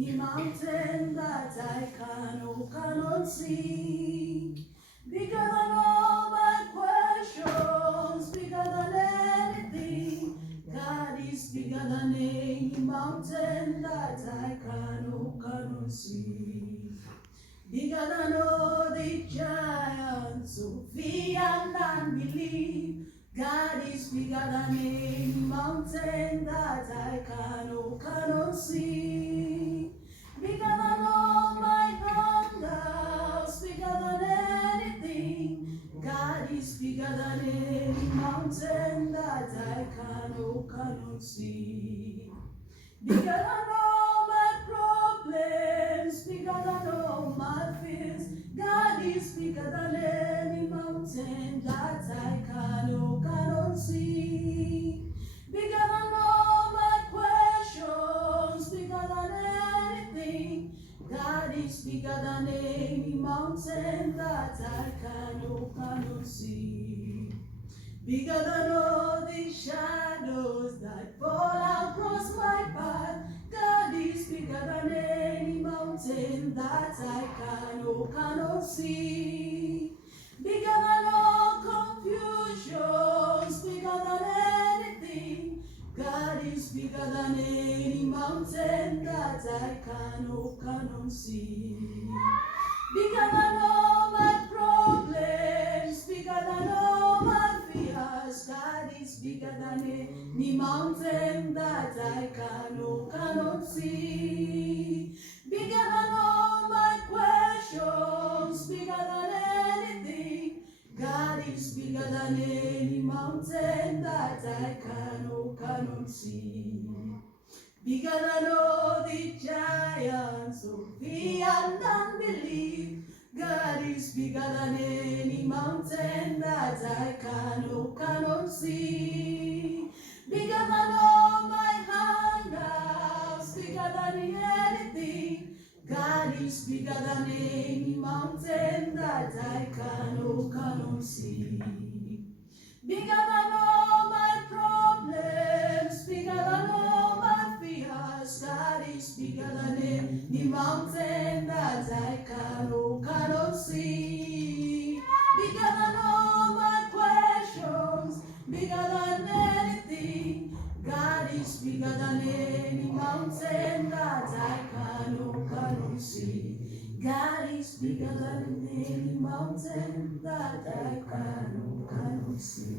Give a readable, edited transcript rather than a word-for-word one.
the mountain that I cannot see. Bigger than all my questions, bigger than anything. God is bigger than any mountain that I cannot see. Bigger than all the giants of fear and unbelief. God is bigger than any mountain that I cannot see. Bigger than all my hungers, bigger than anything. God is bigger than any mountain that I cannot see. Bigger than all my problems, bigger than all my fears. God is bigger than any mountain that I cannot see. Bigger than all my questions, bigger than anything. God is bigger than any mountain that I cannot see. Bigger than all the shadows that fall across my path. God is bigger than any mountain that I cannot see. Bigger than all confusions, bigger than anything. God is bigger than any mountain that I cannot see. Bigger than all my problems, bigger than all my fears. God is bigger than any mountain that I cannot see. Bigger than all my questions, bigger than anything. God is bigger than any mountain that I cannot see. Bigger than all the giants of fear and unbelief. God is bigger than any mountain that I cannot see. Bigger than all my hungers, bigger than anything. God is bigger than any mountain that I cannot see. Bigger than all my problems, bigger than all my fears. God is bigger than any mountain that I cannot see. Bigger than all my questions, bigger than anything. God is bigger than any mountain that I cannot see. God is bigger than any mountain that I cannot see.